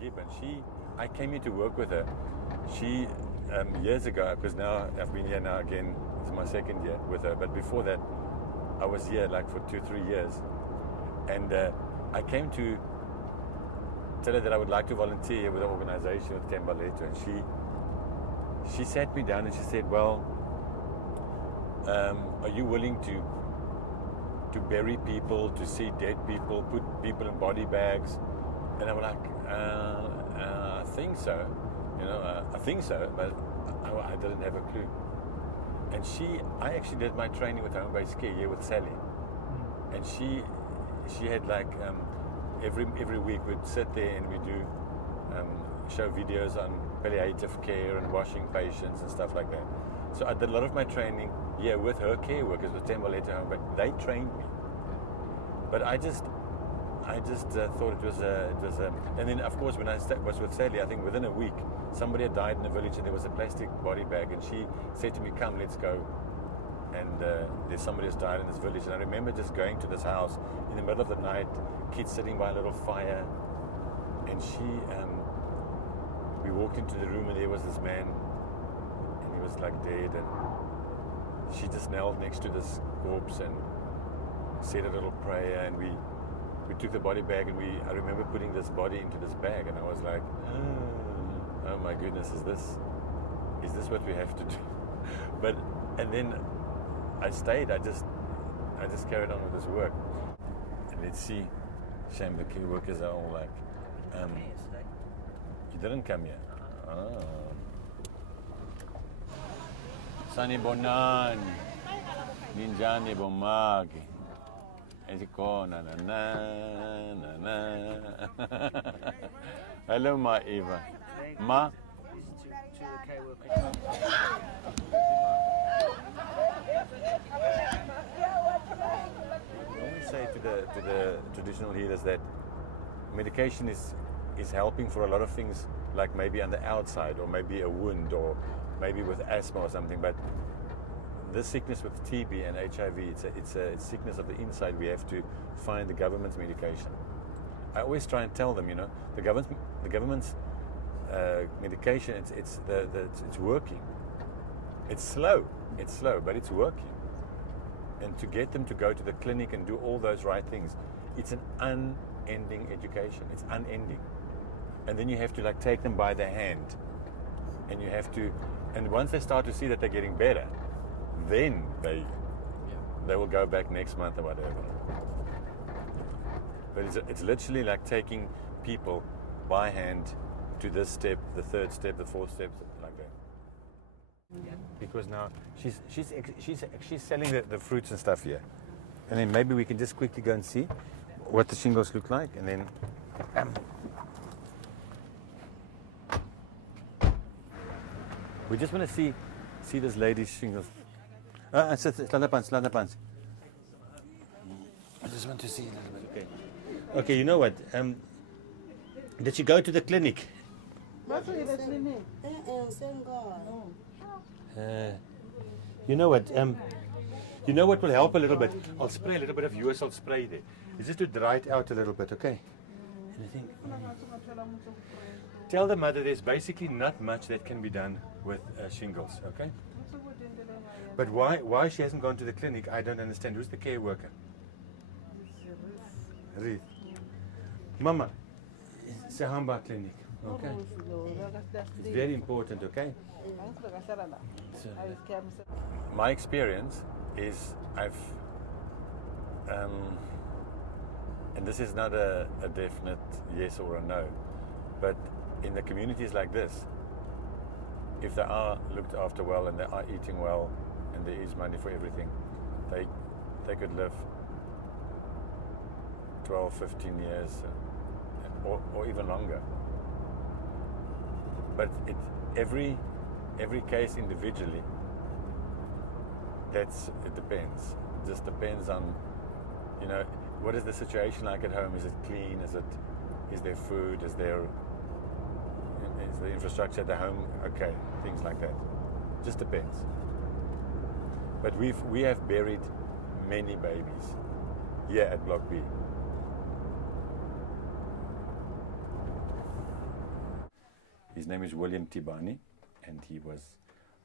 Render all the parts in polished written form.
Gibb, and I came here to work with her. She, years ago, because now I've been here now again, it's my second year with her, but before that, I was here like for 2-3 years. And I came to tell her that I would like to volunteer here with the organization with Thembalethu, and she sat me down and she said, well, are you willing to bury people, to see dead people, put people in body bags? And I'm like, I think so, I think so, but I didn't have a clue. And I actually did my training with home-based care here with Sally, and she had like every week we'd sit there and we'd do show videos on palliative care and washing patients and stuff like that. So I did a lot of my training here with her care workers, with Thembalethu Home, but they trained me. But I just thought it was and then of course when I was with Sally, I think within a week somebody had died in the village and there was a plastic body bag, and she said to me, come, let's go, and there's somebody who's died in this village. And I remember just going to this house in the middle of the night, kids sitting by a little fire, and we walked into the room and there was this man, and he was like dead, and she just knelt next to this corpse and said a little prayer, and we took the body bag, and I remember putting this body into this bag, and I was like, oh my goodness, is this what we have to do? And then I stayed. I just carried on with this work. And let's see, shame the care workers are all like, you didn't come here. Oh. Sanibonani, ninjani bomagi. Hello, Ma Eva. Ma? I always say to the traditional healers that medication is helping for a lot of things, like maybe on the outside, or maybe a wound, or maybe with asthma or something, but this sickness with TB and HIV, it's a sickness of the inside. We have to find the government's medication. I always try and tell them, the government's medication, it's working. It's slow, but it's working. And to get them to go to the clinic and do all those right things, it's an unending education. It's unending. And then you have to like take them by the hand, and you have to, and once they start to see that they're getting better, then they will go back next month or whatever. But it's literally like taking people by hand to this step, the third step, the fourth step, like that. Because now she's selling the fruits and stuff here, and then maybe we can just quickly go and see what the shingles look like, and then. We just want to see this lady's shingles. Slanda pants. I just want to see a little bit. Okay, you know what? Did she go to the clinic? You know what? You know what will help a little bit? I'll spray a little bit of yours. I'll spray there. It's just to dry it out a little bit, okay? And I think, tell the mother there's basically not much that can be done with shingles, okay? But why she hasn't gone to the clinic, I don't understand. Who's the care worker? Ruth. Mama, it's a Hamba clinic, okay? It's very important, okay? So, my experience is and this is not a definite yes or a no, but in the communities like this, if they are looked after well and they are eating well and there is money for everything, they could live 12, 15 years or even longer. But every case individually, it depends. It just depends on, what is the situation like at home? Is it clean? Is there food? Is the infrastructure at the home okay? Things like that. Just depends. But we have buried many babies here at Block B. His name is William Tibani, and he was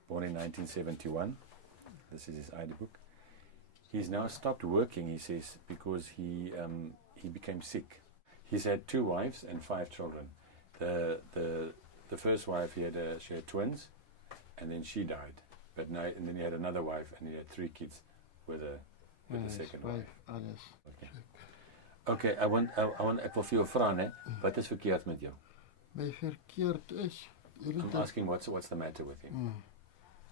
born in 1971. This is his ID book. He's now stopped working, he says, because he became sick. He's had 2 wives and 5 children. The first wife, she had twins, and then she died. But now, and then he had another wife, and he had 3 kids with the second wife. Okay, I want ek wil vir jou vra, né, wat is verkeerd met jou? My verkeerd is... I'm asking what's the matter with him.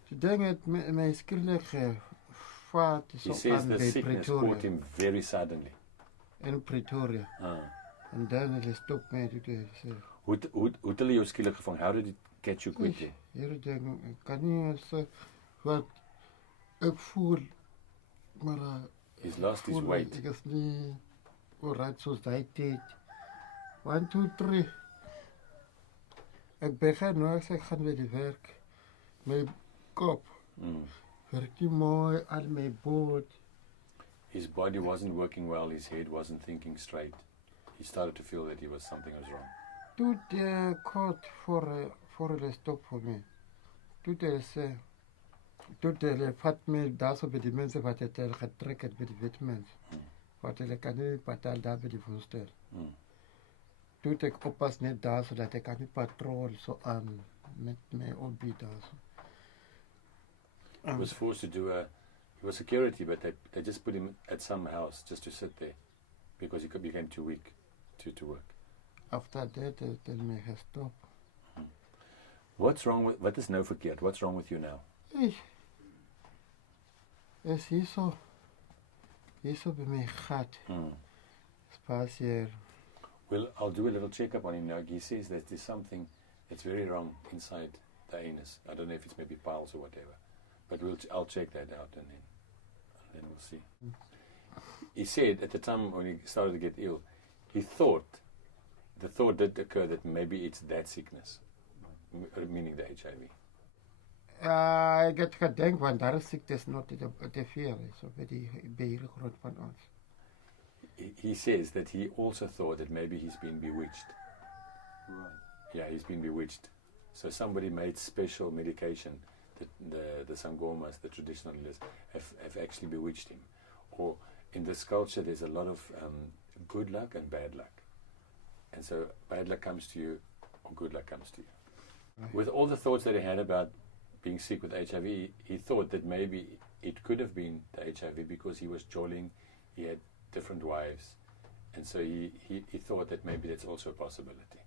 Die ding het my skielik gevaat He says the sickness caught him very suddenly. In Pretoria. En dan het hy stop my toe sê. Hoe het hulle jou skielik gevang? How did it catch you quickly? Hierdie ding, ek kan nie sê wat ek voel, maar... He's lost his weight. Ek is nie oorraad soos die tyd. 1, 2, 3. Ek begin nou, ek gaan weer die werk. My kop. Werk nie mooi, al my boot. His body wasn't working well, his head wasn't thinking straight. He started to feel that something was wrong. Toe die court voor hulle stop vir my. Toe hulle vat my daar so by die mense wat het getrek het by die wit mense. Wat hulle kan nie betaal daar by die voorstel. Toe ek oppas net daar so dat ek kan nie patrol so aan met my opbied daar so. He was forced to do he was security, but they just put him at some house just to sit there because he became too weak to work. After that, they tell me I stop. What's wrong with, wat is nou verkeerd? What's wrong with you now? Is hier so by my gat. Spaas hier. Well, I'll do a little checkup on him now. He says that there's something that's very wrong inside the anus. I don't know if it's maybe piles or whatever. But I'll check that out and then we'll see. He said at the time when he started to get ill, the thought did occur that maybe it's that sickness, meaning the HIV. Ek het gedink, want daar is siektes not te veel, so by die groot van ons. He says that he also thought that maybe he's been bewitched. Right. Yeah, he's been bewitched. So somebody made special medication. The Sangomas, the traditional healers, have actually bewitched him. Or in this culture, there's a lot of good luck and bad luck. And so bad luck comes to you, or good luck comes to you. Right. With all the thoughts that he had about being sick with HIV, he thought that maybe it could have been the HIV because he was jolling, he had different wives, and so he thought that maybe that's also a possibility.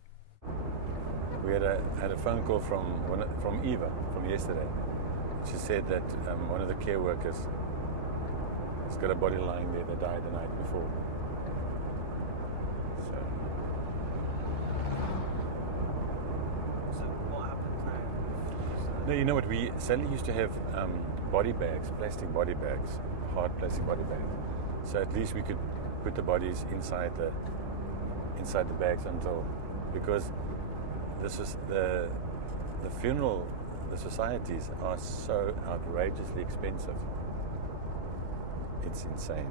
We had a phone call from Eva from yesterday. She said that one of the care workers has got a body lying there that died the night before. So what happens now? No, you know what? We suddenly used to have body bags, plastic body bags, hard plastic body bags. So at least we could put the bodies inside the bags until, because this was the funeral, the societies are so outrageously expensive. It's insane.